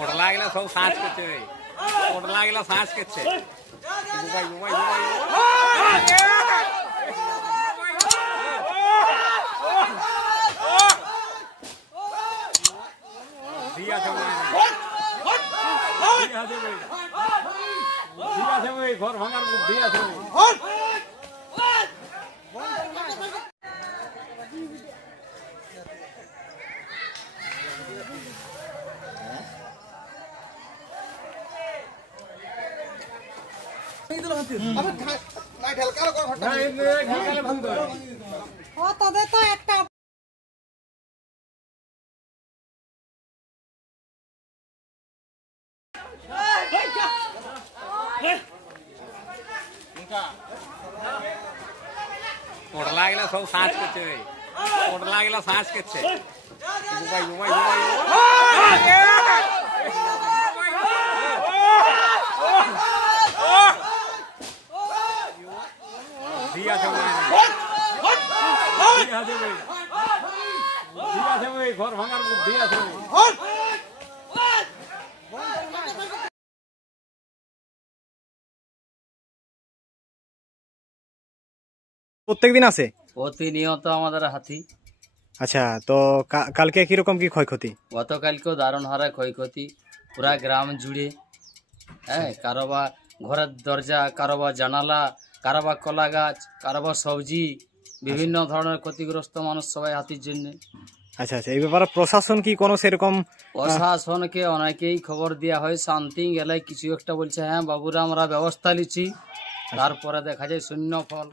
ওড়লা গেলা সব সাজ করছে রে, ওড়লা গেলা সাজ করছে। ঘর ভাঙার বুদ্ধি আছে। ওড়লা গেলা সব সাজ করছে রে, ওড়লা গেলা সাজ করছে। ঘর ভাঙার বুদ্ধি আছে। প্রত্যেকদিন আসে? প্রতিনিয়ত আমাদের হাতি। আচ্ছা, তো কালকে কিরকম কি ক্ষয়ক্ষতি? গতকালকেও দারুণ হারে ক্ষয়ক্ষতি পুরা গ্রাম জুড়ে। হ্যাঁ, কারোবা ঘরের দরজা, কারোবা জানালা, কারোবা কলা গাছ, কারোবা সবজি, বিভিন্ন ধরনের ক্ষতিগ্রস্ত মানুষ সবাই হাতির জন্য। আচ্ছা আচ্ছা, এই ব্যাপারে প্রশাসন কি কোনো সেরকম? প্রশাসনকে অনেকেই খবর দেওয়া হয়, শান্তি গেলে কিছু একটা বলছে হ্যাঁ বাবুরা আমরা ব্যবস্থা নিচ্ছি, তারপরে দেখা যায় শূন্য ফল।